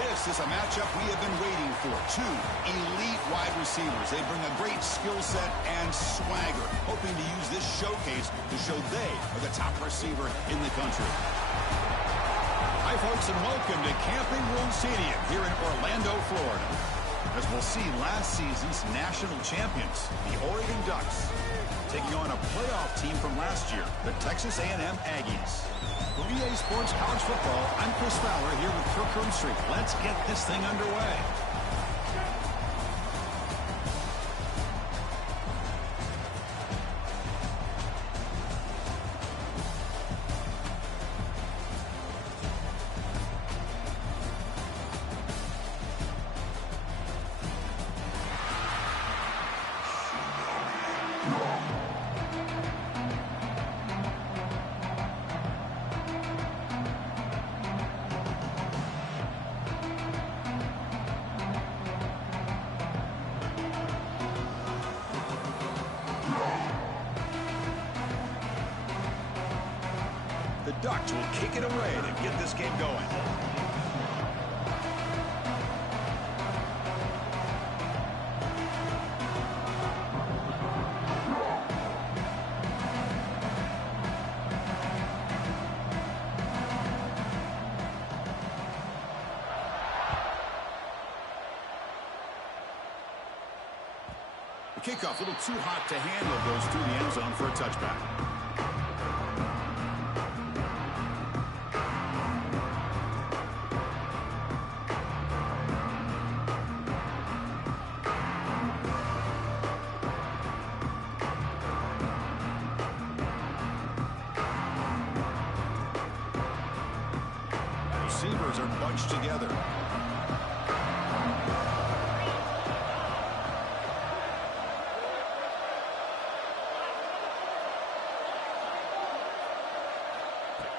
This is a matchup we have been waiting for. Two elite wide receivers. They bring a great skill set and swagger, hoping to use this showcase to show they are the top receiver in the country. Hi, folks, and welcome to Camping World Stadium here in Orlando, Florida. As we'll see last season's national champions, the Oregon Ducks, taking on a playoff team from last year, the Texas A&M Aggies. For EA Sports College Football, I'm Chris Fowler here with Kirk Herbstreit. Let's get this thing underway. The Ducks will kick it away to get this game going. The kickoff a little too hot to handle, goes through the end zone for a touchback. Receivers are bunched together.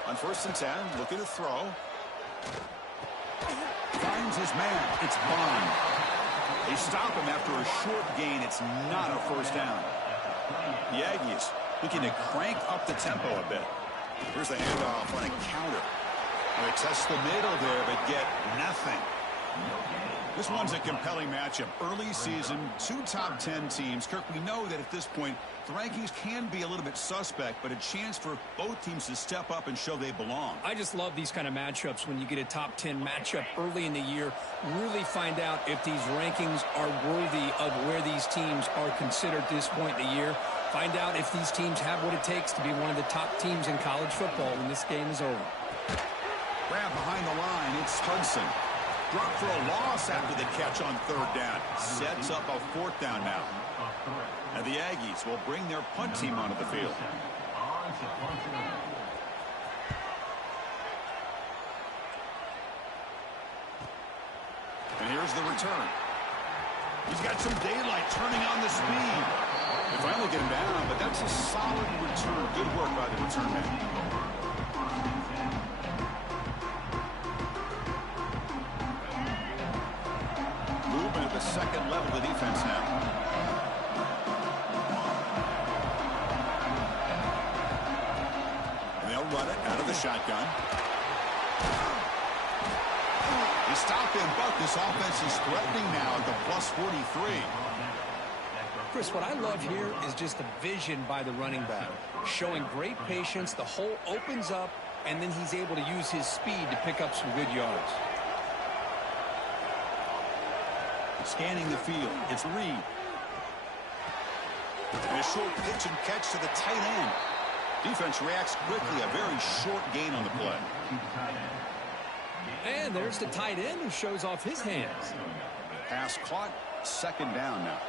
On 1st and 10, looking to throw. Finds his man. It's Bond. They stop him after a short gain. It's not a first down. The Aggies looking to crank up the tempo a bit. Here's the handoff on a counter. They test the middle there, but get nothing. This one's a compelling matchup. Early season, two top 10 teams. Kirk, we know that at this point, the rankings can be a little bit suspect, but a chance for both teams to step up and show they belong. I just love these kind of matchups when you get a top 10 matchup early in the year. Really find out if these rankings are worthy of where these teams are considered at this point in the year. Find out if these teams have what it takes to be one of the top teams in college football when this game is over. Grab behind the line, it's Hudson. Drop for a loss after the catch on 3rd down. Sets up a 4th down now. And the Aggies will bring their punt team onto the field. And here's the return. He's got some daylight turning on the speed. They finally get him down, but that's a solid return. Good work by the return man. Movement at the second level of the defense now. And they'll run it out of the shotgun. They stop him, but this offense is threatening now at the plus 43. Chris, what I love here is just the vision by the running back. Showing great patience, the hole opens up, and then he's able to use his speed to pick up some good yards. Scanning the field, it's Reed. And a short pitch and catch to the tight end. Defense reacts quickly, a very short gain on the play. And there's the tight end who shows off his hands. Pass caught, 2nd down now.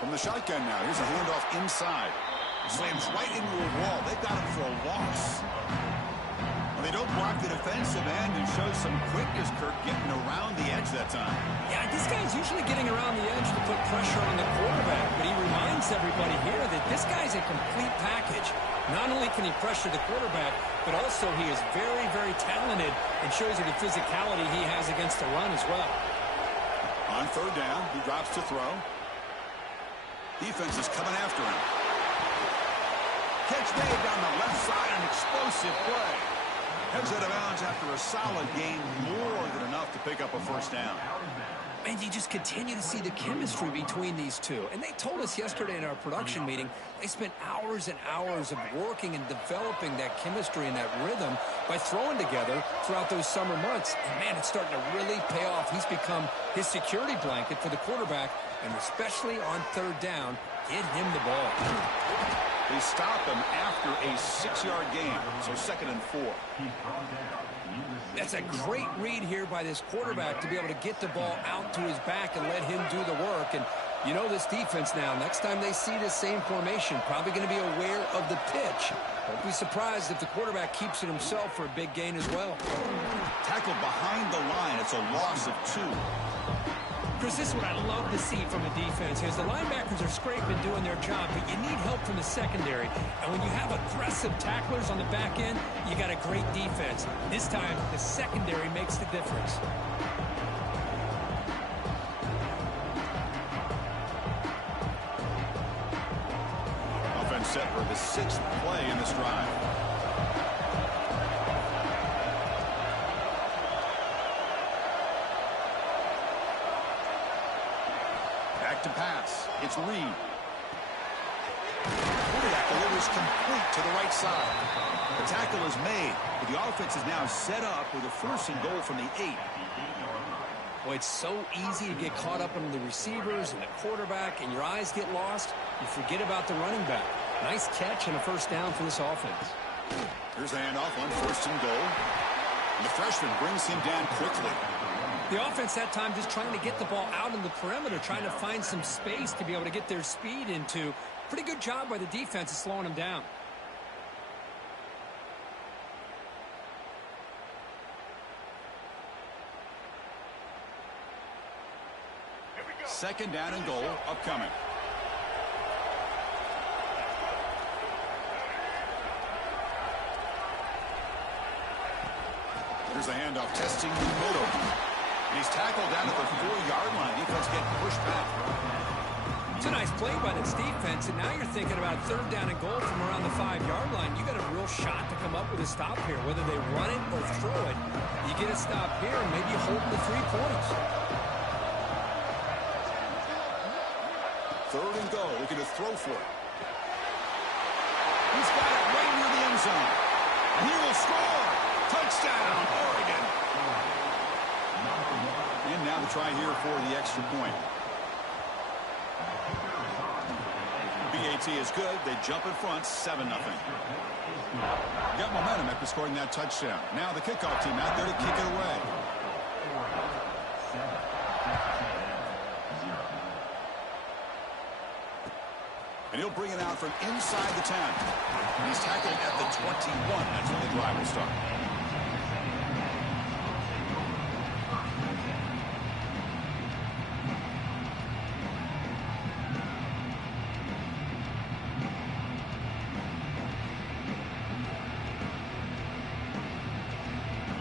From the shotgun now, here's a handoff inside. Slams right into a wall. They've got him for a loss. Well, they don't block the defensive end and show some quickness, Kirk, getting around the edge that time. Yeah, this guy's usually getting around the edge to put pressure on the quarterback, but he reminds everybody here that this guy's a complete package. Not only can he pressure the quarterback, but also he is very, very talented and shows you the physicality he has against the run as well. On On third down, he drops to throw. Defense is coming after him. Catch made down the left side, an explosive play. Heads out of bounds after a solid gain, more than enough to pick up a first down. And you just continue to see the chemistry between these two. And they told us yesterday in our production meeting, they spent hours and hours of working and developing that chemistry and that rhythm by throwing together throughout those summer months. And, man, it's starting to really pay off. He's become his security blanket for the quarterback, and especially on third down, get him the ball. They stop him after a 6-yard gain, so 2nd and 4. That's a great read here by this quarterback to be able to get the ball out to his back and let him do the work. And you know this defense now, next time they see this same formation, probably going to be aware of the pitch. Don't be surprised if the quarterback keeps it himself for a big gain as well. Tackled behind the line. It's a loss of 2. Chris, this is what I love to see from a defense is the linebackers are scraping doing their job, but you need help from the secondary. And when you have aggressive tacklers on the back end, you got a great defense. This time, the secondary makes the difference. Offense set for the 6th play in this drive. Back to pass. It's Reed. Quarterback delivers complete to the right side. The tackle is made, but the offense is now set up with a 1st and goal from the 8. Boy, it's so easy to get caught up in the receivers and the quarterback, and your eyes get lost. You forget about the running back. Nice catch and a 1st down for this offense. Here's the handoff on 1st and goal. And the freshman brings him down quickly. The offense that time just trying to get the ball out in the perimeter, trying to find some space to be able to get their speed into. Pretty good job by the defense of slowing them down. Second down and goal upcoming. Here's the handoff, testing the middle. And he's tackled down at the 4-yard line. Defense getting pushed back. It's a nice play by this defense, and now you're thinking about 3rd down and goal from around the 5-yard line. You got a real shot to come up with a stop here. Whether they run it or throw it, you get a stop here and maybe you hold the 3 points. 3rd and goal, looking to throw for it. He's got it right near the end zone. And he will score. Touchdown, Oregon. And now the try here for the extra point. BAT is good. They jump in front, 7-0. Got momentum after scoring that touchdown. Now the kickoff team out there to kick it away. And he'll bring it out from inside the 10. And he's tackled at the 21. That's when the drive will start.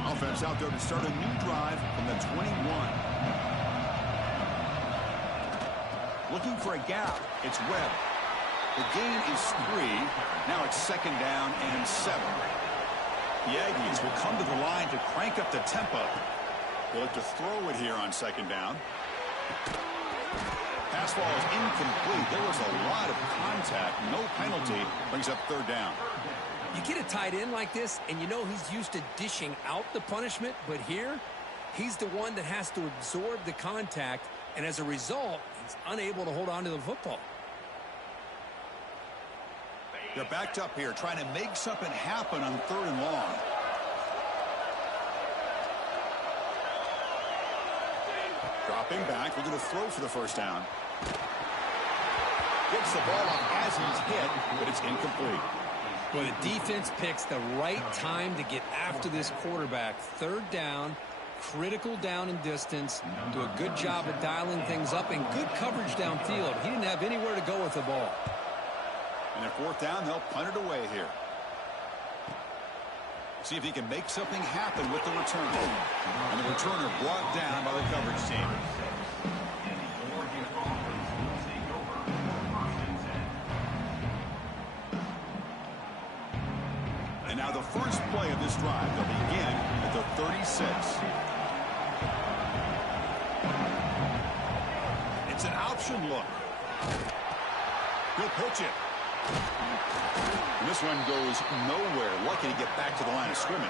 Offense out there to start a new drive from the 21. Looking for a gap. It's Webb. The gain is 3. Now it's 2nd down and 7. The Aggies will come to the line to crank up the tempo. They'll look to throw it here on 2nd down. Pass ball is incomplete. There was a lot of contact. No penalty. Brings up 3rd down. You get a tight end like this, and you know he's used to dishing out the punishment, but here, he's the one that has to absorb the contact, and as a result, he's unable to hold on to the football. They're backed up here, trying to make something happen on 3rd and long. Dropping back, looking to throw for the 1st down. Gets the ball up as he's hit, but it's incomplete. Well, the defense picks the right time to get after this quarterback. 3rd down, critical down and distance. Do a good job of dialing things up and good coverage downfield. He didn't have anywhere to go with the ball. And at 4th down, they'll punt it away here. See if he can make something happen with the return. And the returner brought down by the coverage team. first play of this drive. They'll begin at the 36. It's an option look. He'll pitch it. And this one goes nowhere. Lucky to get back to the line of scrimmage.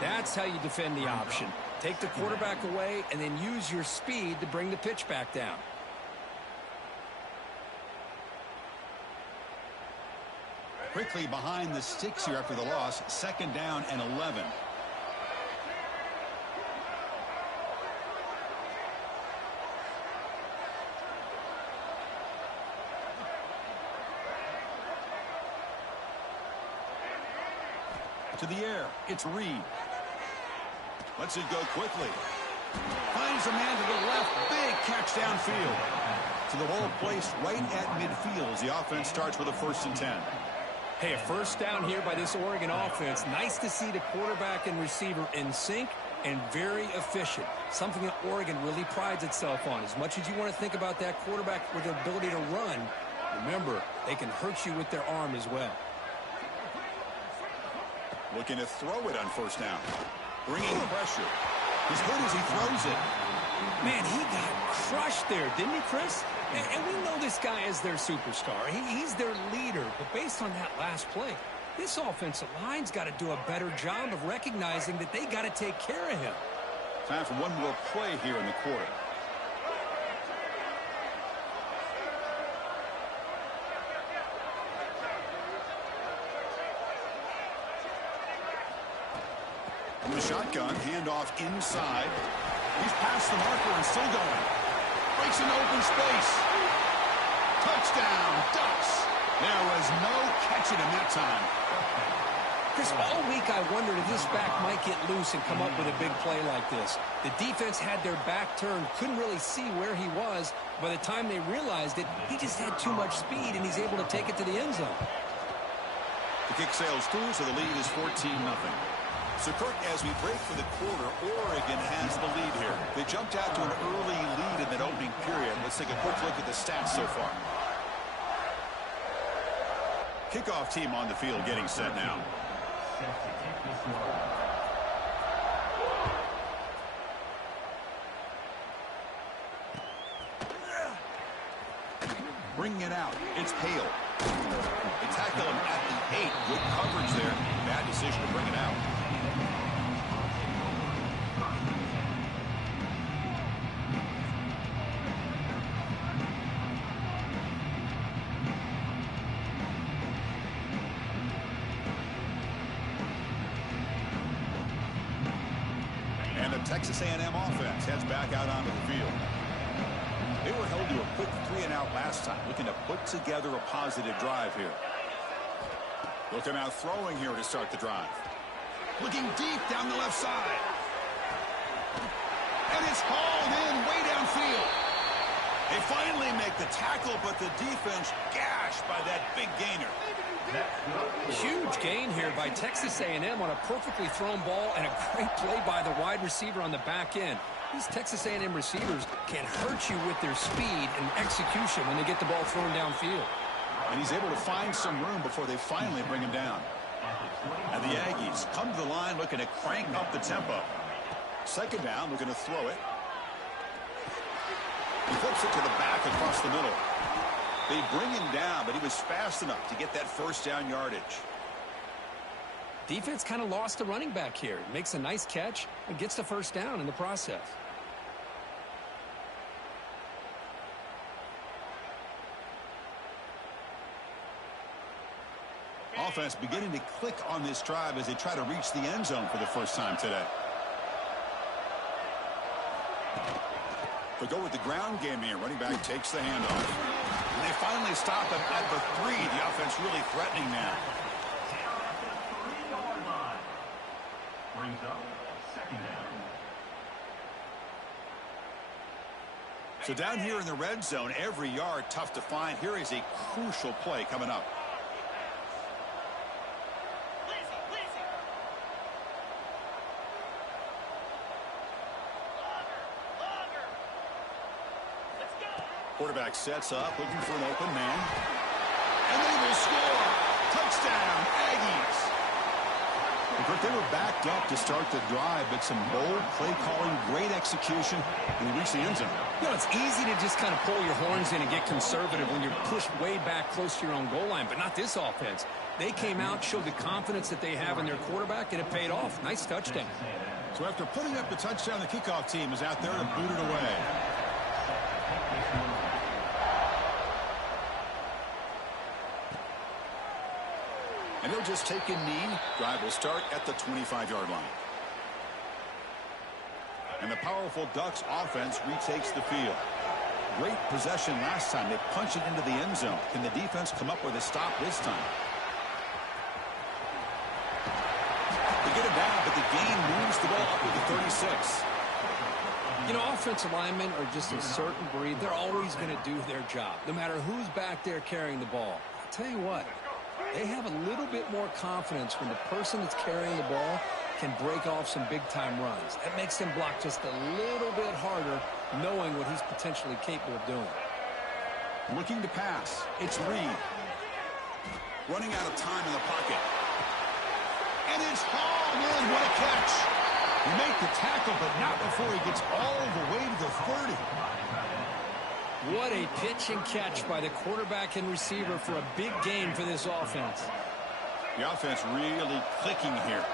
That's how you defend the option. Take the quarterback away and then use your speed to bring the pitch back down. Quickly behind the sticks here after the loss. 2nd down and 11. To the air. It's Reed. Lets it go quickly. Finds a man to the left. Big catch downfield. To the ball placed right at midfield as the offense starts with a 1st and 10. Hey, a first down here by this Oregon offense. Nice to see the quarterback and receiver in sync and very efficient. Something that Oregon really prides itself on. As much as you want to think about that quarterback with the ability to run, remember, they can hurt you with their arm as well. Looking to throw it on 1st down. Bringing pressure. He's good as he throws it. Man, he got crushed there, didn't he, Chris? And we know this guy is their superstar. He's their leader. But based on that last play, this offensive line's got to do a better job of recognizing that they got to take care of him. Time for one more play here in the quarter. From the shotgun, handoff inside. He's past the marker and still going. Breaks into open space. Touchdown, Ducks. There was no catching him that time. Chris, all week I wondered if this back might get loose and come up with a big play like this. The defense had their back turned, couldn't really see where he was. By the time they realized it, he just had too much speed, and he's able to take it to the end zone. The kick sails through, so the lead is 14-0. So, Kirk, as we break for the quarter, Oregon has the lead here. They jumped out to an early lead in that opening period. Let's take a quick look at the stats so far. Kickoff team on the field getting set now. Bringing it out. It's Hale. They tackle him at the 8. Good coverage there. Bad decision to bring it out. And the Texas A&M offense heads back out onto the field. They were held to a quick 3-and-out last time, looking to put together a positive drive here. They'll come out throwing here to start the drive. Looking deep down the left side. And it's hauled in way downfield. They finally make the tackle, but the defense gashed by that big gainer. Huge gain here by Texas A&M on a perfectly thrown ball and a great play by the wide receiver on the back end. These Texas A&M receivers can hurt you with their speed and execution when they get the ball thrown downfield. And he's able to find some room before they finally bring him down. And the Aggies come to the line looking to crank up the tempo. 2nd down, looking to throw it. He flips it to the back across the middle. They bring him down, but he was fast enough to get that 1st down yardage. Defense kind of lost the running back here. Makes a nice catch and gets the 1st down in the process. Offense beginning to click on this drive as they try to reach the end zone for the first time today. They go with the ground game here. Running back takes the handoff. And they finally stop him at the 3. The offense really threatening now. Brings up 2nd down. So down here in the red zone, every yard tough to find. Here is a crucial play coming up. Quarterback sets up, looking for an open man. And they will score. Touchdown, Aggies. Kirk, they were backed up to start the drive, but some bold play calling, great execution, and they reached the end zone. You know, it's easy to just kind of pull your horns in and get conservative when you're pushed way back close to your own goal line, but not this offense. They came out, showed the confidence that they have in their quarterback, and it paid off. Nice touchdown. So after putting up the touchdown, the kickoff team is out there to boot it away. And he'll just take a knee. Drive will start at the 25-yard line. And the powerful Ducks offense retakes the field. Great possession last time. They punch it into the end zone. Can the defense come up with a stop this time? They get it down, but the gain moves the ball up to the 36. You know, offensive linemen are just a certain breed. They're always going to do their job, no matter who's back there carrying the ball. I'll tell you what, they have a little bit more confidence when the person that's carrying the ball can break off some big-time runs. That makes them block just a little bit harder, knowing what he's potentially capable of doing. Looking to pass. It's Reed. Running out of time in the pocket. And it's hauled in. What a catch. He made the tackle, but not before he gets all the way to the 30. What a pitch and catch by the quarterback and receiver for a big gain for this offense. The offense really clicking here.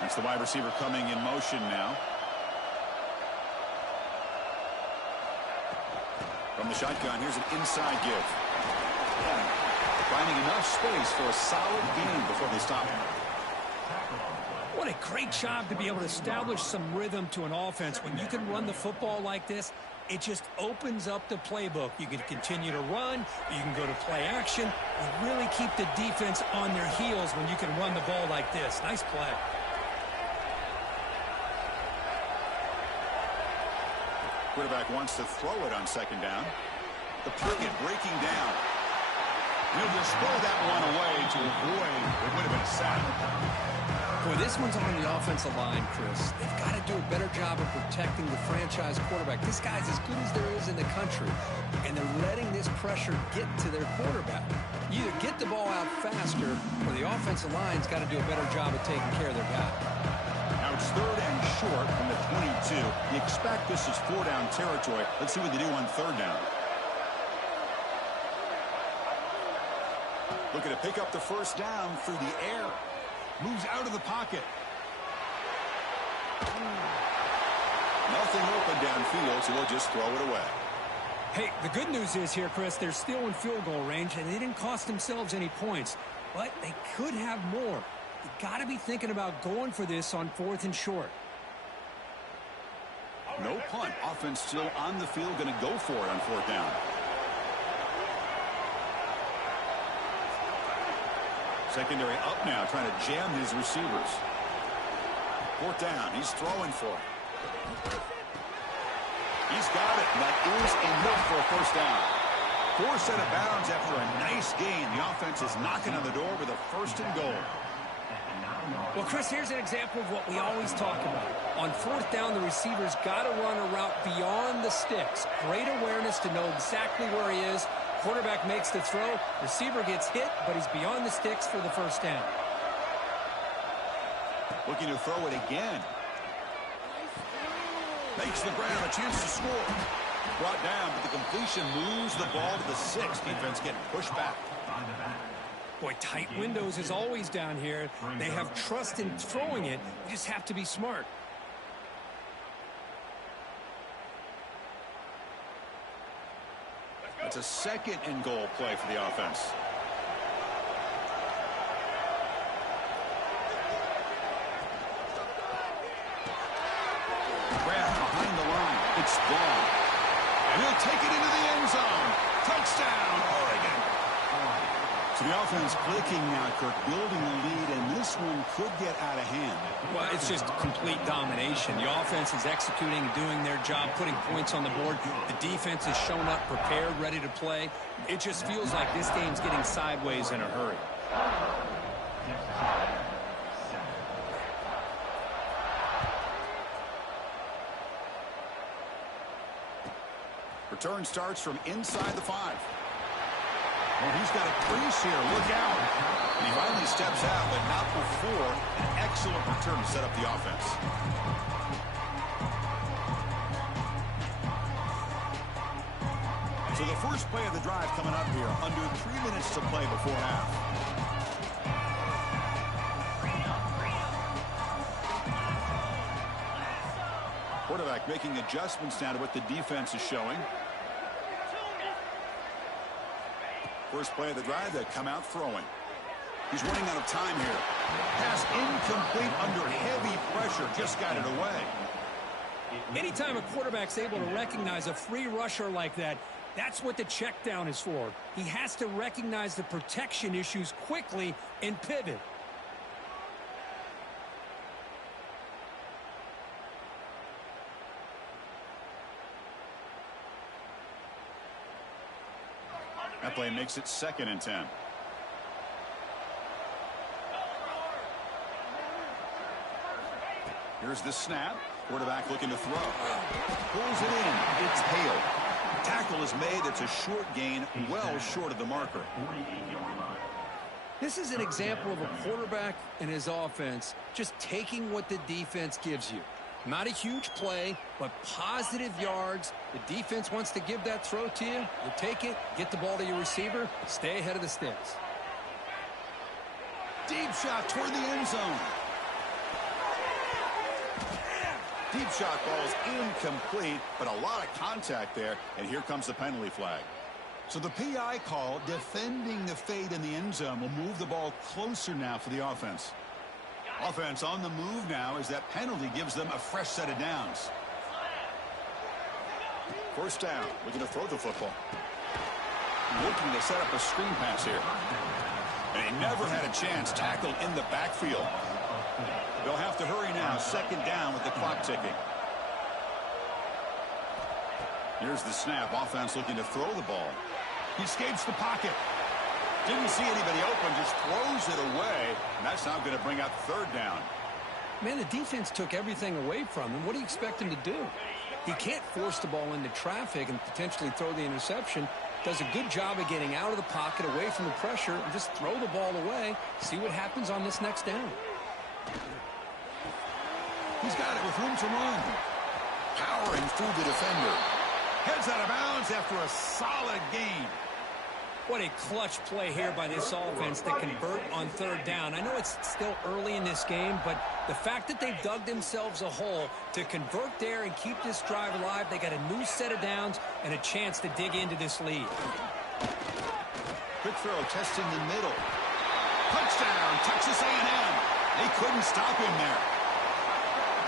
That's the wide receiver coming in motion now. From the shotgun, here's an inside give. Finding enough space for a solid gain before they stop him. What a great job to be able to establish some rhythm to an offense. When you can run the football like this, it just opens up the playbook. You can continue to run. You can go to play action. You really keep the defense on their heels when you can run the ball like this. Nice play. Quarterback wants to throw it on second down. The pocket breaking down. He'll just throw that one away to avoid what would have been a sack. Boy, this one's on the offensive line, Chris. They've got to do a better job of protecting the franchise quarterback. This guy's as good as there is in the country, and they're letting this pressure get to their quarterback. You either get the ball out faster, or the offensive line's got to do a better job of taking care of their guy. Now it's third and short from the 22. You expect this is four-down territory. Let's see what they do on third down. Looking to pick up the first down through the air. Moves out of the pocket. Nothing open downfield, so we'll just throw it away. Hey, the good news is here, Chris, they're still in field goal range, and they didn't cost themselves any points. But they could have more. You got to be thinking about going for this on fourth and short. No punt. Offense still on the field, going to go for it on fourth down. Secondary up now, trying to jam his receivers. Fourth down. He's throwing for it. He's got it. That is enough for a first down. Forced out of bounds after a nice gain. The offense is knocking on the door with a first and goal. Well, Chris, here's an example of what we always talk about. On fourth down, the receiver's got to run a route beyond the sticks. Great awareness to know exactly where he is. Quarterback makes the throw. Receiver gets hit, but he's beyond the sticks for the first down. Looking to throw it again. Makes the grab, a chance to score. Brought down, but the completion moves the ball to the 6. Defense getting pushed back. Boy, tight windows is always down here. They have trust in throwing it. You just have to be smart. It's a second and goal play for the offense. Grab behind the line. It's gone. And he'll take it into the end zone. Touchdown, Oregon. So the offense clicking now, Kirk, building a lead, and this one could get out of hand. Well, it's just complete domination. The offense is executing, doing their job, putting points on the board. The defense has shown up, prepared, ready to play. It just feels like this game's getting sideways in a hurry. Return starts from inside the 5. Well, he's got a crease here. Look out. And he finally steps out, but not before an excellent return to set up the offense. So the first play of the drive coming up here. Under 3 minutes to play before half. Quarterback making adjustments now to what the defense is showing. First play of the drive, they come out throwing. He's running out of time here. Pass incomplete under heavy pressure. Just got it away. Anytime a quarterback's able to recognize a free rusher like that, that's what the check down is for. He has to recognize the protection issues quickly and pivot. That play makes it 2nd and 10. Here's the snap. Quarterback looking to throw. Pulls it in. It's Hale. Tackle is made. It's a short gain, well short of the marker. This is an example of a quarterback and his offense just taking what the defense gives you. Not a huge play, but positive yards. The defense wants to give that throw to you. You take it, get the ball to your receiver, stay ahead of the sticks. Deep shot toward the end zone. Deep shot ball's incomplete, but a lot of contact there, and here comes the penalty flag. So the PI call, defending the fade in the end zone, will move the ball closer now for the offense. Offense on the move now as that penalty gives them a fresh set of downs. First down, looking to throw the football. Looking to set up a screen pass here. And he never had a chance, tackled in the backfield. They'll have to hurry now, 2nd down with the clock ticking. Here's the snap, offense looking to throw the ball. He escapes the pocket. Didn't see anybody open, just throws it away, and that's now going to bring out 3rd down. Man, the defense took everything away from him. What do you expect him to do? He can't force the ball into traffic and potentially throw the interception. Does a good job of getting out of the pocket, away from the pressure, and just throw the ball away. See what happens on this next down. He's got it with room to run. Powering through the defender. Heads out of bounds after a solid gain. What a clutch play here by this offense to convert on 3rd down. I know it's still early in this game, but the fact that they've dug themselves a hole to convert there and keep this drive alive, they got a new set of downs and a chance to dig into this lead. Quick throw, testing the middle. Touchdown, Texas A&M. They couldn't stop him there.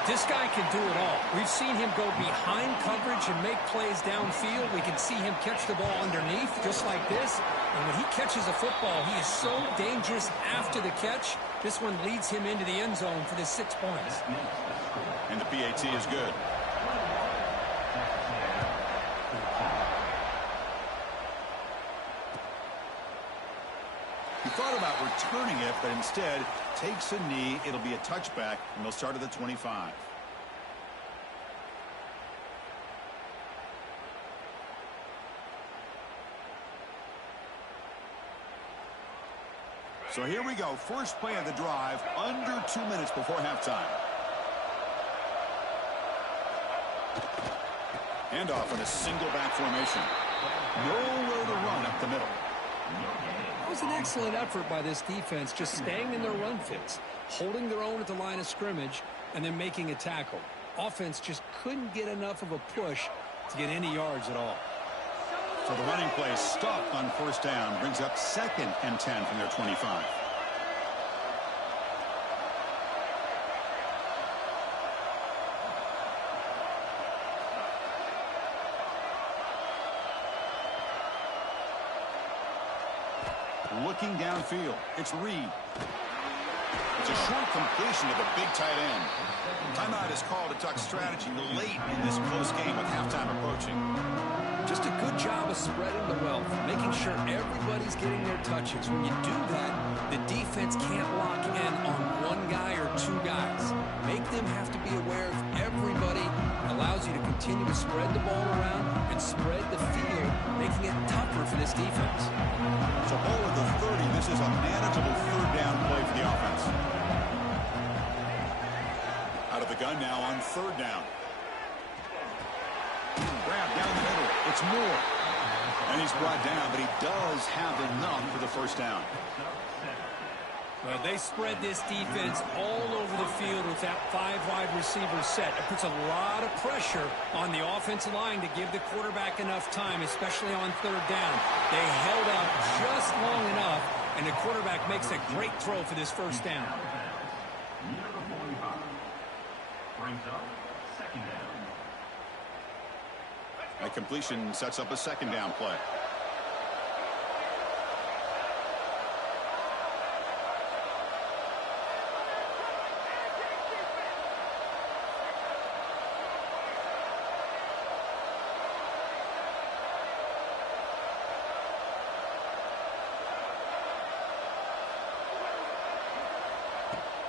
This guy can do it all. We've seen him go behind coverage and make plays downfield. We can see him catch the ball underneath just like this. And when he catches a football, he is so dangerous after the catch. This one leads him into the end zone for the 6 points. And the PAT is good. He thought about returning it, but instead takes a knee. It'll be a touchback, and they'll start at the 25. So here we go. First play of the drive, under 2 minutes before halftime. Handoff in a single back formation. Nowhere to run up the middle. That was an excellent effort by this defense, just staying in their run fits, holding their own at the line of scrimmage, and then making a tackle. Offense just couldn't get enough of a push to get any yards at all. So the running play stopped on 1st down, brings up 2nd and 10 from their 25. Looking downfield, it's Reed. It's a short completion to the big tight end. Timeout is called to talk strategy late in this close game with halftime approaching. Just a good job of spreading the wealth, making sure everybody's getting their touches. When you do that, the defense can't lock in on one guy or 2 guys. Make them have to be aware of everybody. Allows you to continue continue to spread the ball around and spread the field, making it tougher for this defense. So ball at the 30. This is a manageable third down play for the offense. Out of the gun now on third down. Grab down the middle. It's Moore. And he's brought down, but he does have enough for the first down. Well, they spread this defense all over the field with that 5 wide receiver set. It puts a lot of pressure on the offensive line to give the quarterback enough time, especially on third down. They held out just long enough, and the quarterback makes a great throw for this first down. That completion sets up a second down play.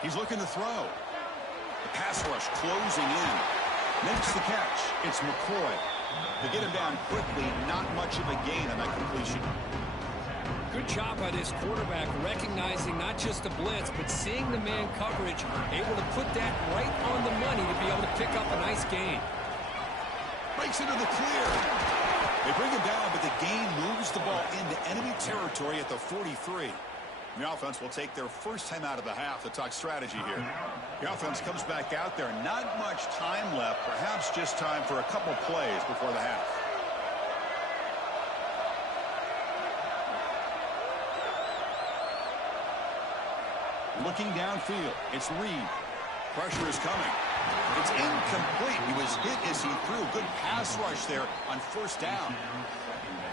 He's looking to throw. The pass rush closing in. Makes the catch. It's McCoy. To get him down quickly, not much of a gain on that completion. Good job by this quarterback recognizing not just the blitz, but seeing the man coverage, able to put that right on the money to be able to pick up a nice gain. Breaks into the clear. They bring him down, but the gain moves the ball into enemy territory at the 43. The offense will take their first time out of the half to talk strategy here. The offense comes back out there. Not much time left. Perhaps just time for a couple plays before the half. Looking downfield. It's Reed. Pressure is coming. It's incomplete. He was hit as he threw. Good pass rush there on first down.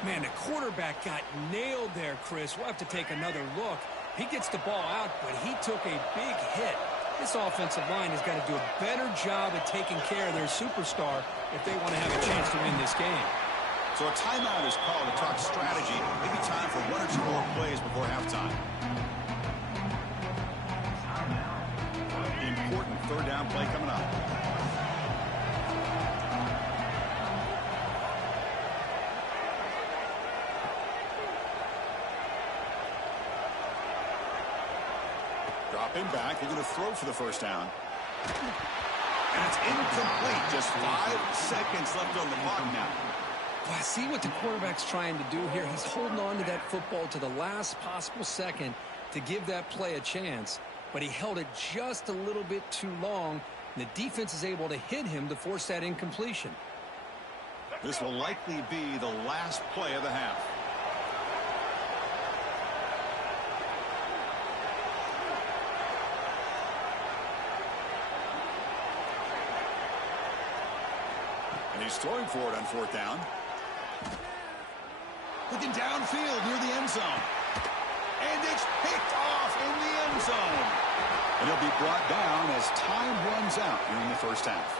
Man, the quarterback got nailed there, Chris. We'll have to take another look. He gets the ball out, but he took a big hit. This offensive line has got to do a better job at taking care of their superstar if they want to have a chance to win this game. So a timeout is called to talk strategy. Maybe time for one or two more plays before halftime. Important third down play coming up. Drop him back. They're going to throw for the first down. And it's incomplete. Just 5 seconds left on the clock now. Well, I see what the quarterback's trying to do here. He's holding on to that football to the last possible second to give that play a chance. But he held it just a little bit too long. And the defense is able to hit him to force that incompletion. This will likely be the last play of the half. And he's throwing for it on fourth down. Looking downfield near the end zone. And it's picked off in the end zone. And he'll be brought down as time runs out here in the first half.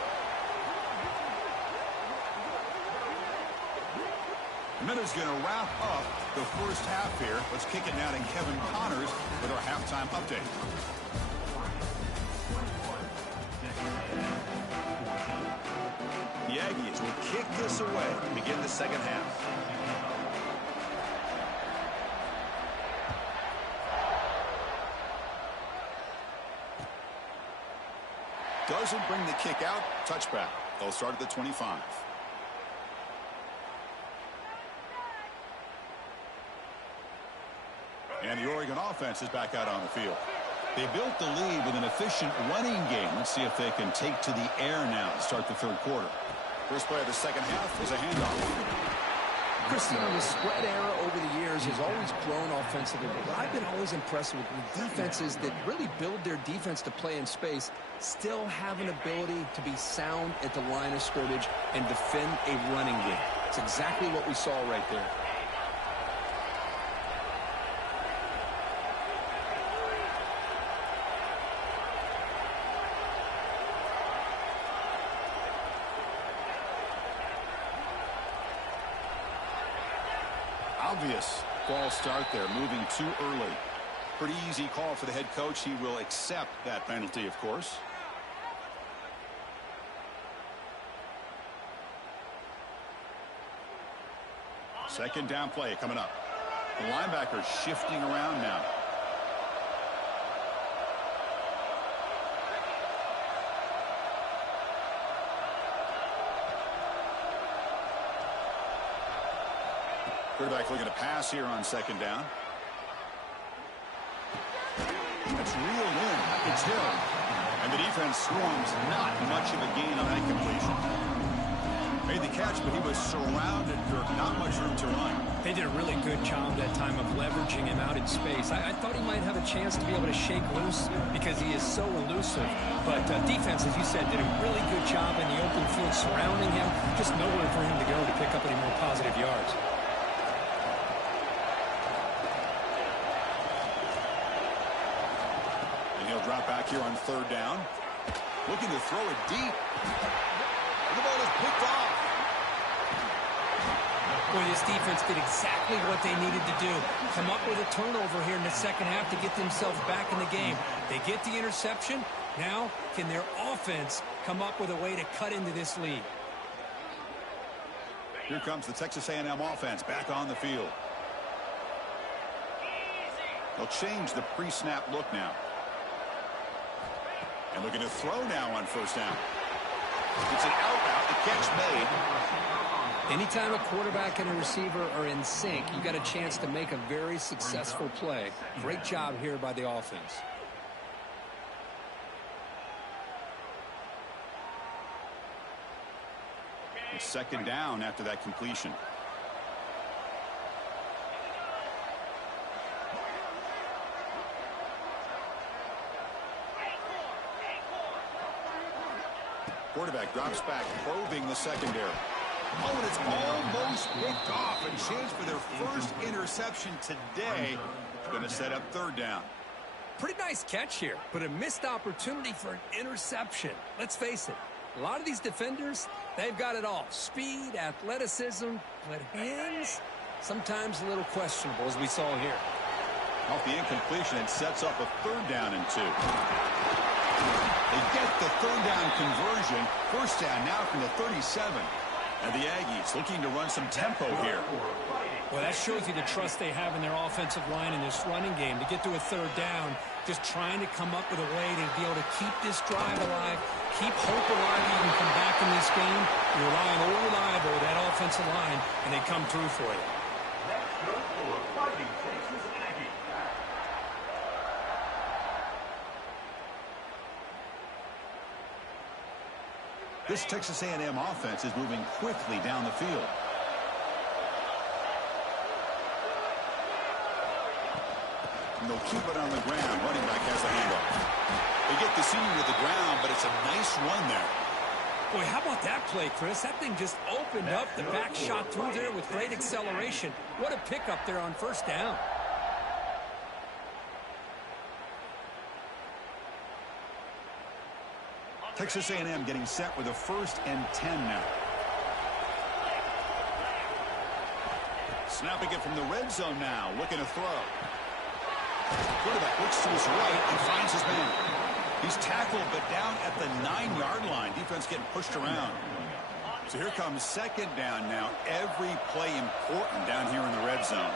The minute's going to wrap up the first half here. Let's kick it now to Kevin Connors with our halftime update. The Aggies will kick this away to begin the second half. Doesn't bring the kick out. Touchback. They'll start at the 25. And the Oregon offense is back out on the field. They built the lead with an efficient running game. Let's see if they can take to the air now to start the third quarter. First play of the second half is a handoff. Christian, the spread era over the years has always grown offensively. But I've been always impressed with defenses that really build their defense to play in space, still have an ability to be sound at the line of scrimmage and defend a running game. It's exactly what we saw right there. Obvious false start there, moving too early. Pretty easy call for the head coach. He will accept that penalty, of course. Second down play coming up. The linebacker's shifting around now. Quarterback looking to pass here on second down. That's reeled in. It's Hill. And the defense swarms. Not much of a gain on that completion. Made the catch, but he was surrounded, Kirk. Not much room to run. They did a really good job that time of leveraging him out in space. I thought he might have a chance to be able to shake loose because he is so elusive. But defense, as you said, did a really good job in the open field surrounding him. Just nowhere for him to go to pick up any more positive yards. Drop back here on third down. Looking to throw it deep. The ball is picked off. Boy, this defense did exactly what they needed to do. Come up with a turnover here in the second half to get themselves back in the game. They get the interception. Now, can their offense come up with a way to cut into this lead? Here comes the Texas A&M offense back on the field. They'll change the pre-snap look now. And looking to throw now on first down. It's an out, the catch made. Anytime a quarterback and a receiver are in sync, you got a chance to make a very successful play. Great job here by the offense. It's second down after that completion. Quarterback drops back, probing the secondary. Oh, and it's almost picked off. A chance for their first interception today. Going to set up third down. Pretty nice catch here, but a missed opportunity for an interception. Let's face it, a lot of these defenders, they've got it all. Speed, athleticism, but hands, sometimes a little questionable, as we saw here. Off the incompletion, it sets up a third down and 2. They get the third down conversion. First down now from the 37. And the Aggies looking to run some tempo here. Well, that shows you the trust they have in their offensive line in this running game. To get to a third down, just trying to come up with a way to be able to keep this drive alive, keep hope alive that you can come back in this game. You rely on all reliable, that offensive line, and they come through for you. This Texas A&M offense is moving quickly down the field. And they'll keep it on the ground. Running back has the handoff. They get the senior to the ground, but it's a nice run there. Boy, how about that play, Chris? That thing just opened up. The back shot through there with great acceleration. What a pickup there on first down. Texas A&M getting set with a 1st and 10 now. Snapping it from the red zone now. Looking to throw. Quarterback looks to his right and finds his man. He's tackled but down at the 9-yard line. Defense getting pushed around. So here comes second down now. Every play important down here in the red zone.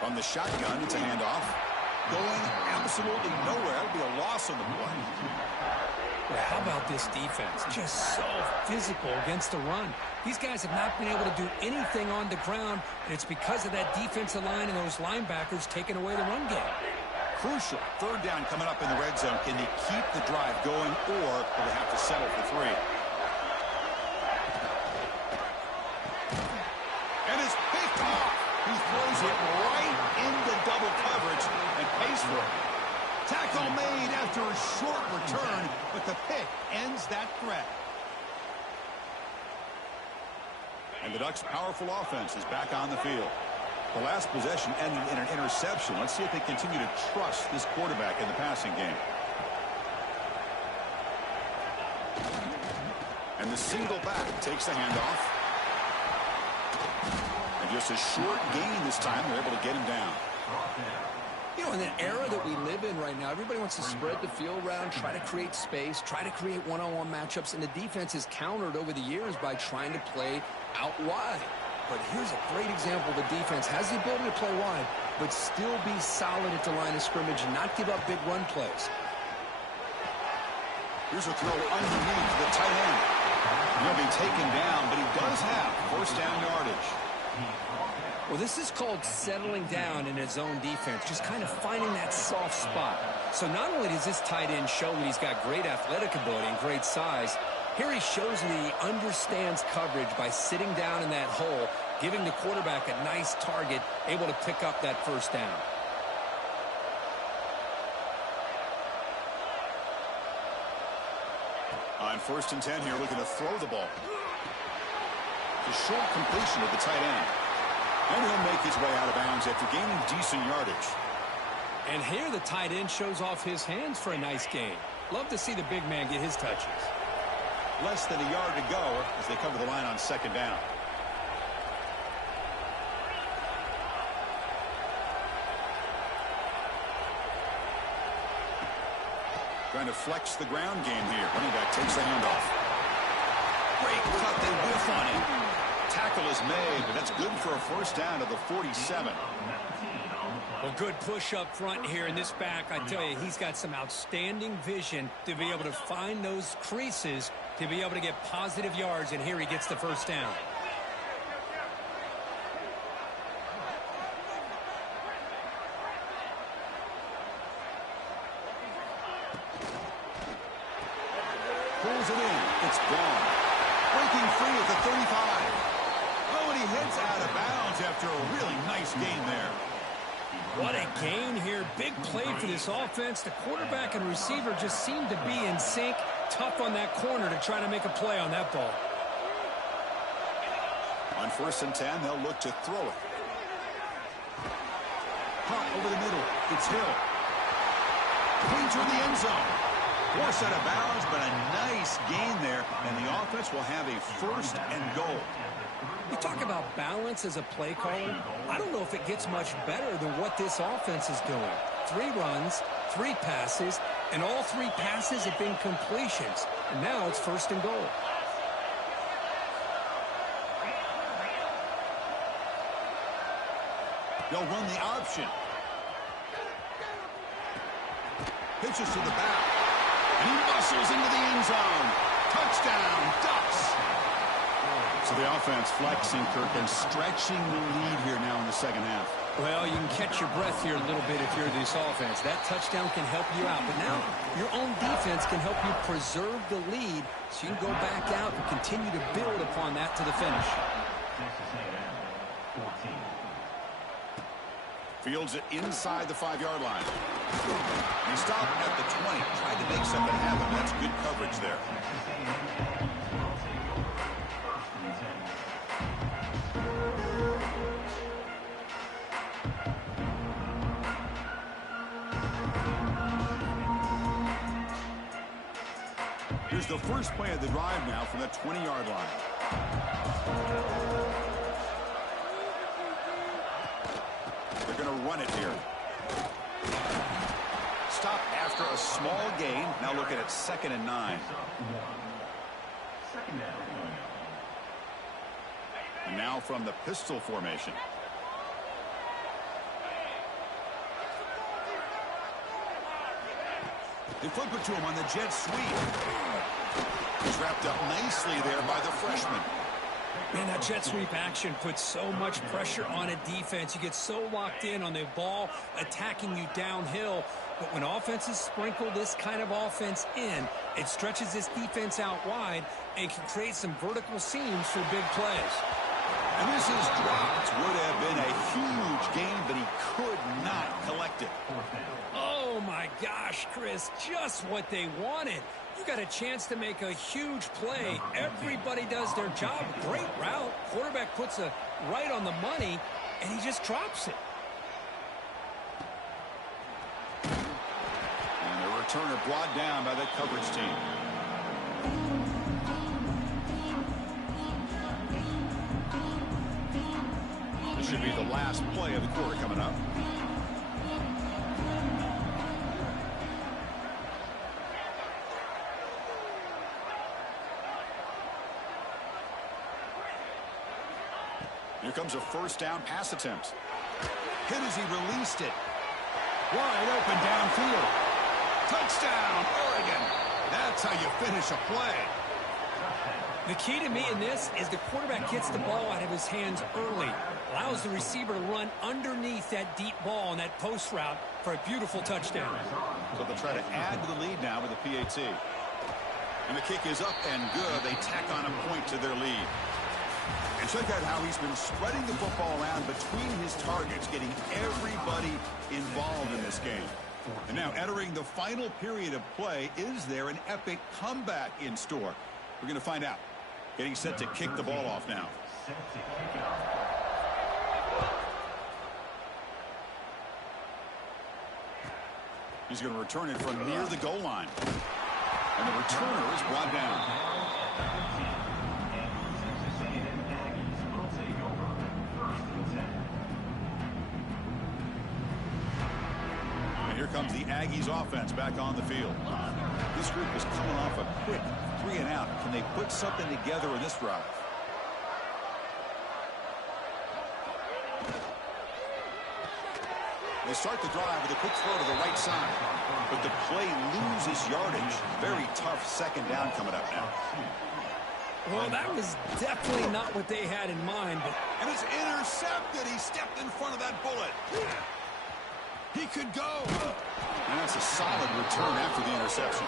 From the shotgun, it's a handoff. Going absolutely nowhere. That would be a loss on the play. Well, how about this defense? Just so physical against the run. These guys have not been able to do anything on the ground, and it's because of that defensive line and those linebackers taking away the run game. Crucial. Third down coming up in the red zone. Can they keep the drive going, or will they have to settle for 3? And it's picked off. He throws it right into double coverage and pays for it. Tackle made after a short return, but the pick ends that threat. And the Ducks' powerful offense is back on the field. The last possession ended in an interception. Let's see if they continue to trust this quarterback in the passing game. And the single back takes the handoff. And just a short gain this time. They're able to get him down. You know, in the era that we live in right now, everybody wants to spread the field around, try to create space, try to create one-on-one matchups, and the defense is countered over the years by trying to play out wide. But here's a great example. The defense has the ability to play wide, but still be solid at the line of scrimmage and not give up big run plays. Here's a throw underneath the tight end. He'll be taken down, but he does have first down yardage. Well, this is called settling down in his zone defense, just kind of finding that soft spot. So not only does this tight end show that he's got great athletic ability and great size, here he shows that he understands coverage by sitting down in that hole, giving the quarterback a nice target, able to pick up that first down. On 1st and 10 here, looking to throw the ball. The short completion of the tight end. And he'll make his way out of bounds after gaining decent yardage. And here the tight end shows off his hands for a nice gain. Love to see the big man get his touches. Less than a yard to go as they cover the line on 2nd down. Trying to flex the ground game here. Running back takes the handoff. Great cut. They whiff on him. Tackle is made, but that's good for a first down to the 47. Well, good push up front here in this back. I tell you, he's got some outstanding vision to be able to find those creases, to be able to get positive yards, and here he gets the first down. Pulls it in. It's gone. Breaking free at the 35. Oh, and he heads out of bounds after a really nice gain there. What a gain here. Big play for this offense. The quarterback and receiver just seem to be in sync. Tough on that corner to try to make a play on that ball. On 1st and 10, they'll look to throw it. Caught over the middle. It's Hill. Clean to the end zone. Forced out of bounds, but a nice gain there, and the offense will have a 1st and goal. You talk about balance as a play caller. I don't know if it gets much better than what this offense is doing. 3 runs, 3 passes, and all 3 passes have been completions. And now it's 1st and goal. They'll run the option. Pitches to the back. And he muscles into the end zone. Touchdown, Ducks. So the offense flexing, Kirk, and stretching the lead here now in the 2nd half. Well, you can catch your breath here a little bit if you're this offense. That touchdown can help you out. But now your own defense can help you preserve the lead so you can go back out and continue to build upon that to the finish. Fields it inside the 5-yard line. He stopped at the 20. Tried to make something happen. That's good coverage there. Here's the first play of the drive now from the 20-yard line. They're going to run it here. Stop after a small gain. Now looking at 2nd and 9. And now from the pistol formation. They flip it to him on the jet sweep. He's wrapped up nicely there by the freshman. Man, that jet sweep action puts so much pressure on a defense. You get so locked in on the ball attacking you downhill. But when offenses sprinkle this kind of offense in, it stretches this defense out wide and can create some vertical seams for big plays. And this is dropped. Would have been a huge gain, but he could not collect it. Oh, my gosh, Chris, just what they wanted. You got a chance to make a huge play. Everybody does their job. Great route. Quarterback puts it right on the money, and he just drops it. And the returner brought down by the coverage team. This should be the last play of the quarter coming up. comes a first down pass attempt. Hit as he released it. Wide open downfield. Touchdown, Oregon. That's how you finish a play. The key to me in this is the quarterback gets the ball out of his hands early, allows the receiver to run underneath that deep ball on that post route for a beautiful touchdown. So they'll try to add to the lead now with a PAT. And the kick is up and good. They tack on a point to their lead. And check out how he's been spreading the football around between his targets, getting everybody involved in this game. And now entering the final period of play, is there an epic comeback in store? We're going to find out. Getting set to kick the ball off now. He's going to return it from near the goal line. And the returner is brought down. And here comes the Aggies offense back on the field. This group is coming off a quick 3 and out. Can they put something together in this drive? They start the drive with a quick throw to the right side, but the play loses yardage. Very tough second down coming up now. Well, that was definitely not what they had in mind. But and it's intercepted. He stepped in front of that bullet. He could go. And that's a solid return after the interception.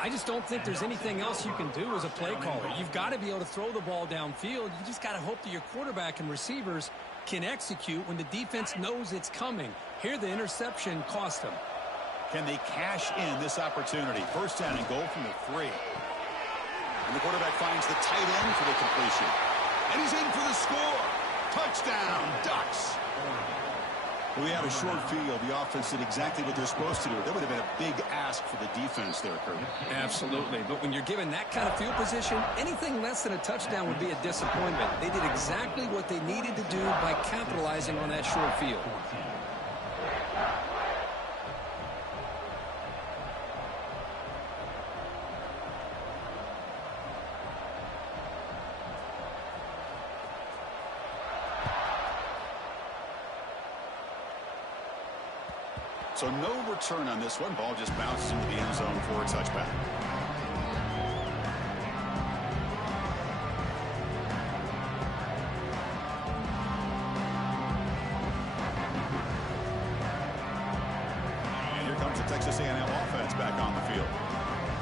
I just don't think there's anything else you can do as a play caller. You've got to be able to throw the ball downfield. You just got to hope that your quarterback and receivers can execute when the defense knows it's coming. Here, the interception cost them. Can they cash in this opportunity? First down and goal from the 3. And the quarterback finds the tight end for the completion. And he's in for the score. Touchdown, Ducks. We had a short field. The offense did exactly what they're supposed to do. That would have been a big ask for the defense there, Kurt. Absolutely. But when you're given that kind of field position, anything less than a touchdown would be a disappointment. They did exactly what they needed to do by capitalizing on that short field. So no return on this one. Ball just bounces into the end zone for a touchback. And here comes the Texas A&M offense back on the field.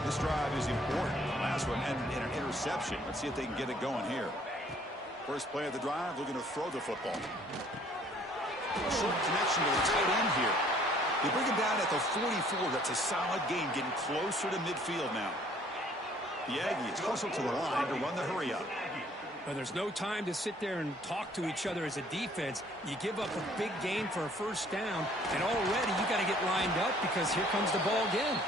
This drive is important. Last one ended in an interception. Let's see if they can get it going here. First play of the drive, looking to throw the football. Short connection to the tight end here. They bring him down at the 44. That's a solid gain, getting closer to midfield now. The Aggies hustle to the line to run the hurry up. Well, there's no time to sit there and talk to each other as a defense. You give up a big gain for a first down, and already you got to get lined up because here comes the ball again.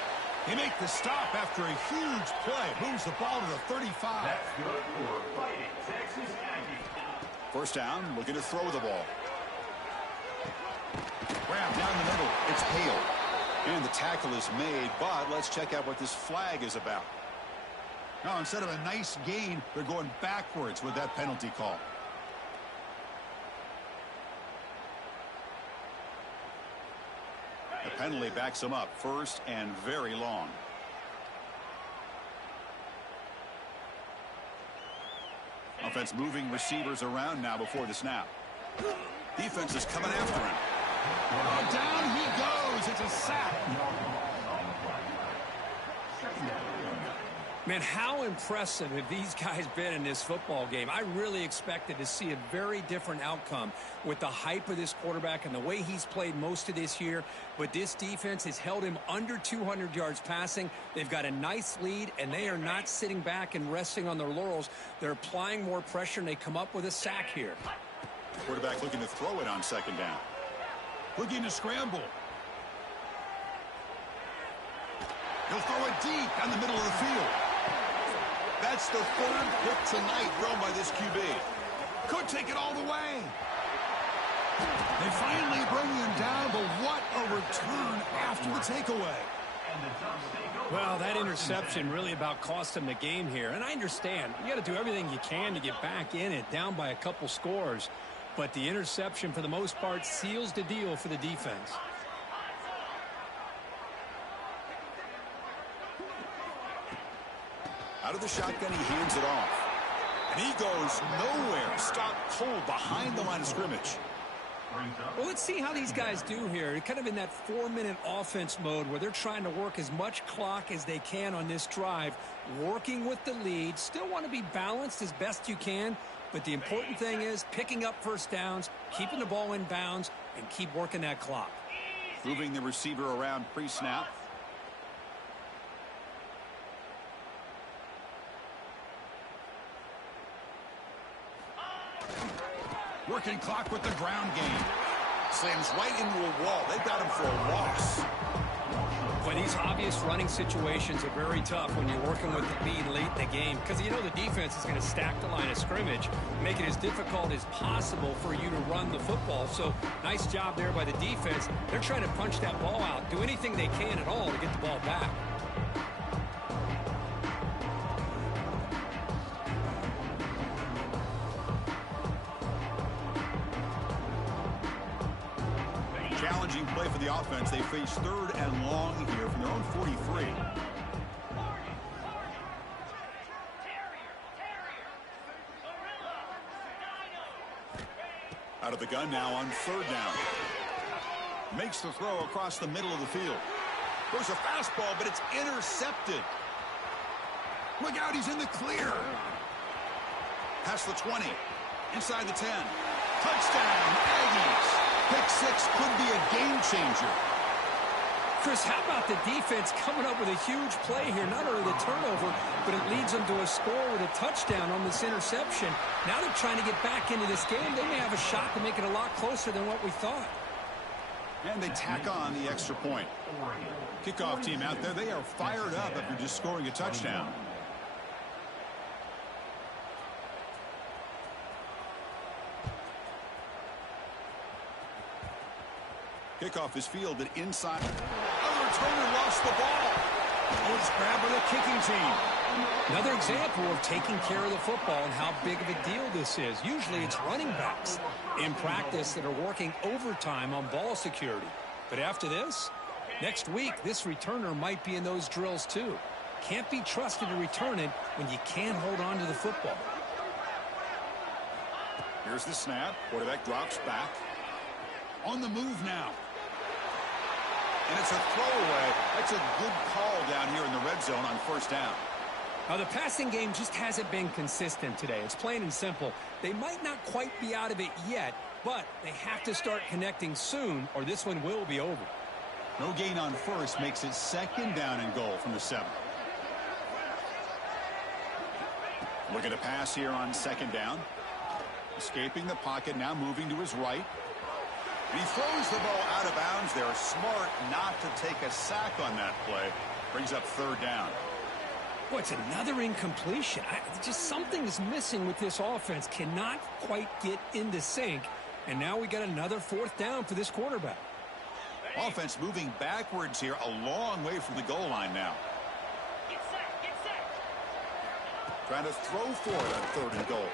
They make the stop after a huge play. Moves the ball to the 35. That's good for fighting Texas Aggies. First down, looking to throw the ball. Grab down the middle. It's Hale. And the tackle is made, but let's check out what this flag is about. Now, instead of a nice gain, they're going backwards with that penalty call. The penalty backs them up first and very long. Offense moving receivers around now before the snap. Defense is coming after him. Oh, down he goes. It's a sack. Man, how impressive have these guys been in this football game? I really expected to see a very different outcome with the hype of this quarterback and the way he's played most of this year. But this defense has held him under 200 yards passing. They've got a nice lead, and they are not sitting back and resting on their laurels. They're applying more pressure, and they come up with a sack here. Quarterback looking to throw it on second down. Looking to scramble. He'll throw it deep down the middle of the field. That's the third pick tonight thrown by this QB. Could take it all the way. They finally bring him down, but what a return after the takeaway. Well, that interception really about cost them the game here. And I understand. You got to do everything you can to get back in it, down by a couple scores. But the interception, for the most part, seals the deal for the defense. Out of the shotgun, he hands it off. And he goes nowhere. Stopped cold behind the line of scrimmage. Well, let's see how these guys do here. They're kind of in that 4-minute offense mode where they're trying to work as much clock as they can on this drive, working with the lead. Still want to be balanced as best you can, but the important thing is picking up first downs, keeping the ball in bounds, and keep working that clock. Moving the receiver around pre-snap. Working clock with the ground game. Slams right into a wall. They've got him for a loss. Boy, these obvious running situations are very tough when you're working with the lead late in the game because you know the defense is going to stack the line of scrimmage, make it as difficult as possible for you to run the football. So nice job there by the defense. They're trying to punch that ball out, do anything they can at all to get the ball back. Challenging play for the offense. They face 3rd and long here from their own 43. Out of the gun now on 3rd down. Makes the throw across the middle of the field. There's a fastball, but it's intercepted. Look out, he's in the clear. Past the 20. Inside the 10. Touchdown, Aggies. Pick 6 could be a game changer. Chris, how about the defense coming up with a huge play here? Not only the turnover, but it leads them to a score with a touchdown on this interception. Now they're trying to get back into this game. They may have a shot to make it a lot closer than what we thought. And they tack on the extra point. Kickoff team out there, they are fired up after just scoring a touchdown. Kickoff is fielded inside. Oh, the returner lost the ball. Oh, it's grabbed by the kicking team. Another example of taking care of the football and how big of a deal this is. Usually it's running backs in practice that are working overtime on ball security. But after this, next week, this returner might be in those drills too. Can't be trusted to return it when you can't hold on to the football. Here's the snap. Quarterback drops back. On the move now. And it's a throwaway. That's a good call down here in the red zone on 1st down. Now, the passing game just hasn't been consistent today. It's plain and simple. They might not quite be out of it yet, but they have to start connecting soon or this one will be over. No gain on 1st makes it 2nd down and goal from the 7. Look at a pass here on 2nd down. Escaping the pocket, now moving to his right. And he throws the ball out of bounds there. Smart not to take a sack on that play. Brings up 3rd down. Boy, it's another incompletion. Just something is missing with this offense. Cannot quite get into sync. And now we got another 4th down for this quarterback. Offense moving backwards here, a long way from the goal line now. Get set. Trying to throw for it on 3rd and goal.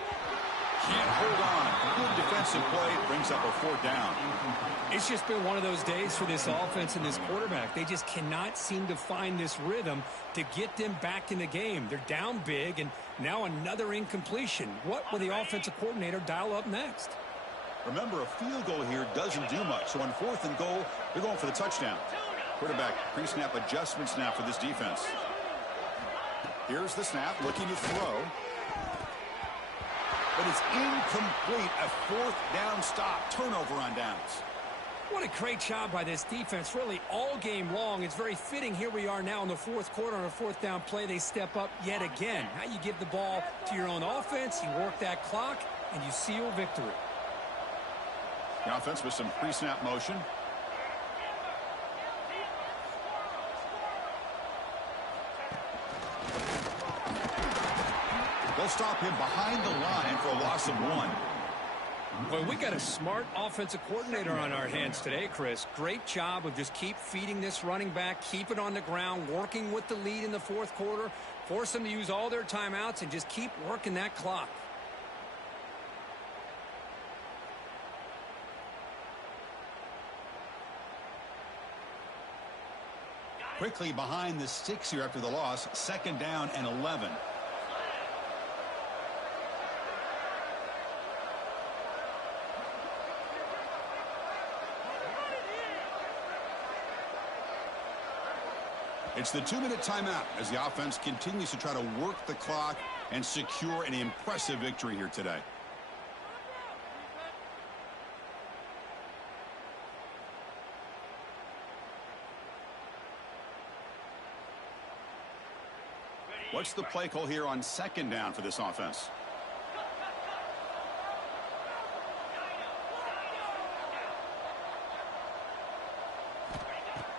Can't hold on. Good defensive play. Brings up a 4th down. It's just been one of those days for this offense and this quarterback. They just cannot seem to find this rhythm to get them back in the game. They're down big, and now another incompletion. What will the offensive coordinator dial up next? Remember, a field goal here doesn't do much. So on 4th and goal, they're going for the touchdown. Quarterback pre-snap adjustments now for this defense. Here's the snap, looking to throw. But it's incomplete. A 4th down stop. Turnover on downs. What a great job by this defense, really all game long. It's very fitting. Here we are now in the 4th quarter on a 4th down play. They step up yet again. Now you give the ball to your own offense, you work that clock, and you seal victory. The offense with some pre-snap motion. They'll stop him behind the line for a loss of 1. Well, we got a smart offensive coordinator on our hands today, Chris. Great job of just keep feeding this running back, keep it on the ground, working with the lead in the fourth quarter, force them to use all their timeouts, and just keep working that clock. Quickly behind the sticks here after the loss, 2nd down and 11. It's the 2-minute timeout as the offense continues to try to work the clock and secure an impressive victory here today. What's the play call here on 2nd down for this offense?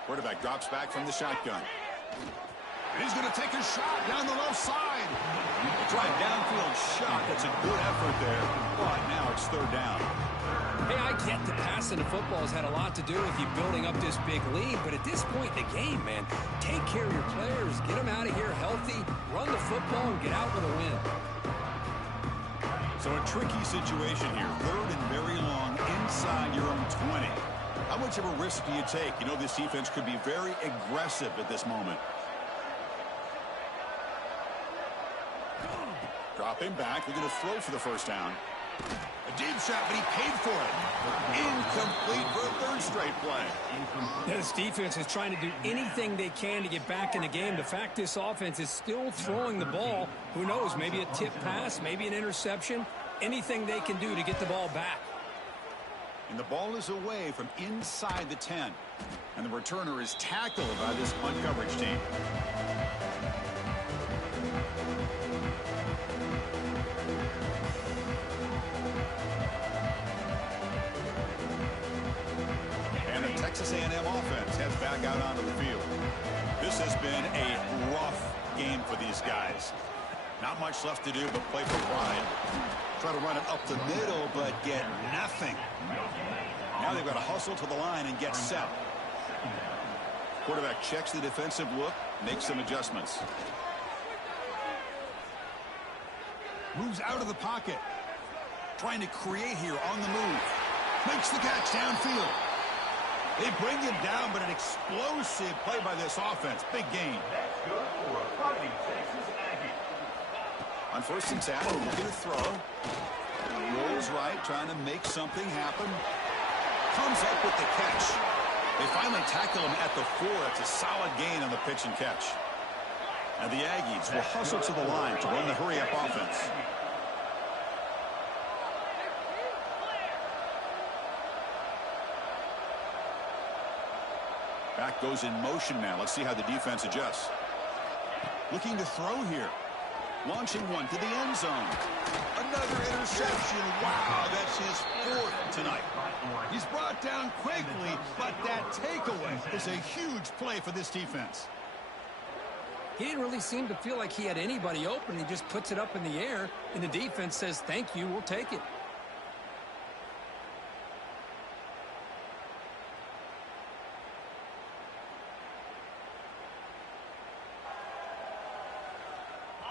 Quarterback drops back from the shotgun. And he's going to take a shot down the left side. Drive downfield shot. That's a good effort there. But now it's 3rd down. Hey, I get the passing the football has had a lot to do with you building up this big lead, but at this point in the game, man, take care of your players, get them out of here healthy, run the football, and get out with a win. So a tricky situation here. 3rd and very long inside your own 20. How much of a risk do you take? You know, this defense could be very aggressive at this moment. Dropping back. They're going to throw for the 1st down. A deep shot, but he paid for it. Incomplete for a 3rd straight play. This defense is trying to do anything they can to get back in the game. The fact this offense is still throwing the ball, who knows, maybe a tip pass, maybe an interception, anything they can do to get the ball back. And the ball is away from inside the 10. And the returner is tackled by this punt coverage team. And the Texas A&M offense heads back out onto the field. This has been a rough game for these guys. Not much left to do but play for pride. Try to run it up the middle, but get nothing. Now they've got to hustle to the line and get set. Quarterback checks the defensive look, makes some adjustments. Moves out of the pocket. Trying to create here on the move. Makes the catch downfield. They bring him down, but an explosive play by this offense. Big gain. On 1st and 10, looking to throw. Rolls right, trying to make something happen. Comes up with the catch. They finally tackle him at the 4. That's a solid gain on the pitch and catch. And the Aggies will hustle to the line to run the hurry-up offense. Back goes in motion now. Let's see how the defense adjusts. Looking to throw here. Launching one to the end zone. Another interception. Wow, that's his 4th tonight. He's brought down quickly, but that takeaway is a huge play for this defense. He didn't really seem to feel like he had anybody open. He just puts it up in the air, and the defense says, thank you, we'll take it.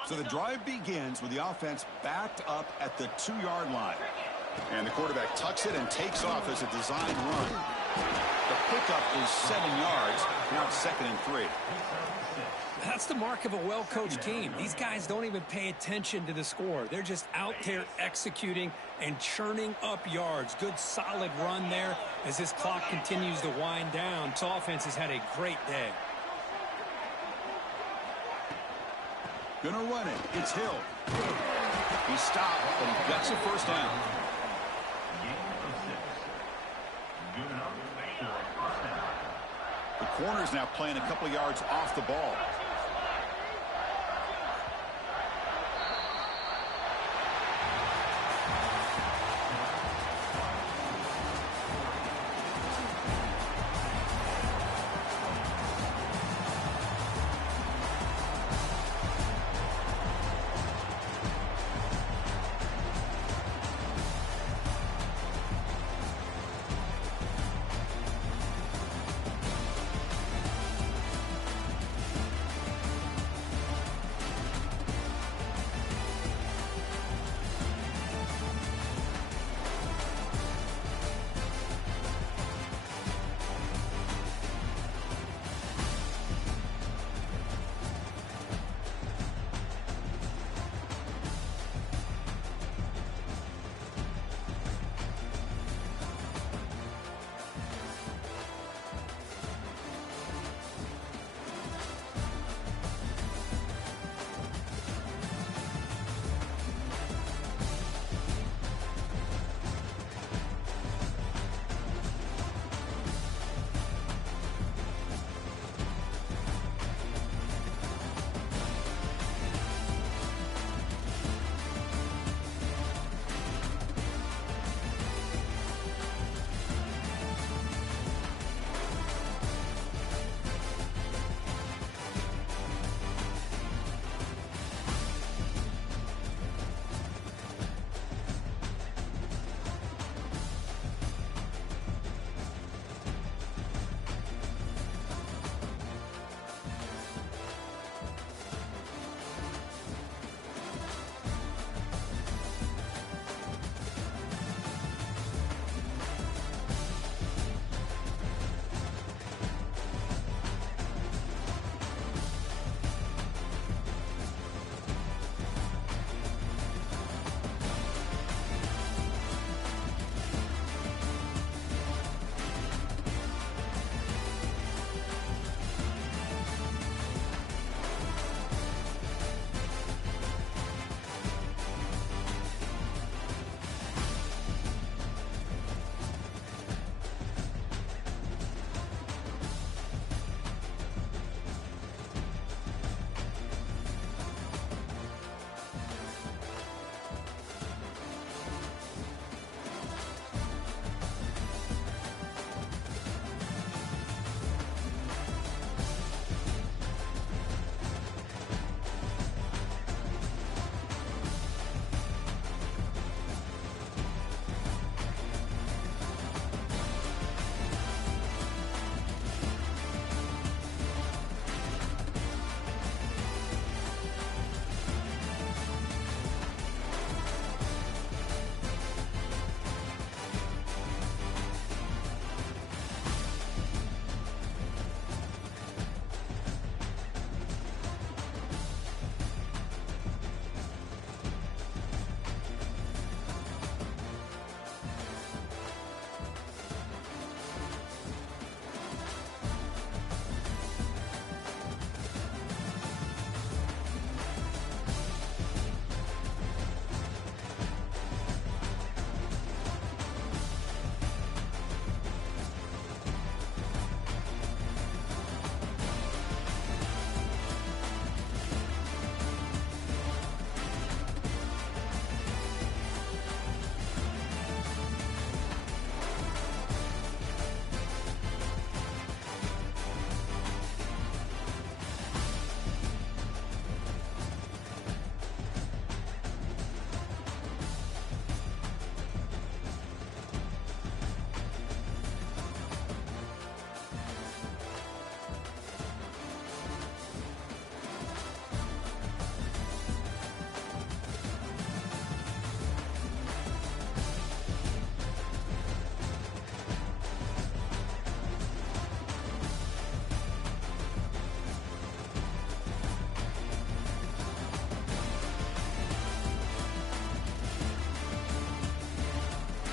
So the drive begins with the offense backed up at the 2-yard line. And the quarterback tucks it and takes off as a design run. The pickup is 7 yards. Now it's 2nd and 3. That's the mark of a well-coached team. These guys don't even pay attention to the score. They're just out there executing and churning up yards. Good, solid run there as this clock continues to wind down. This offense has had a great day. Gonna run it. It's Hill. He stopped, but he gets a 1st down. The corner's now playing a couple yards off the ball.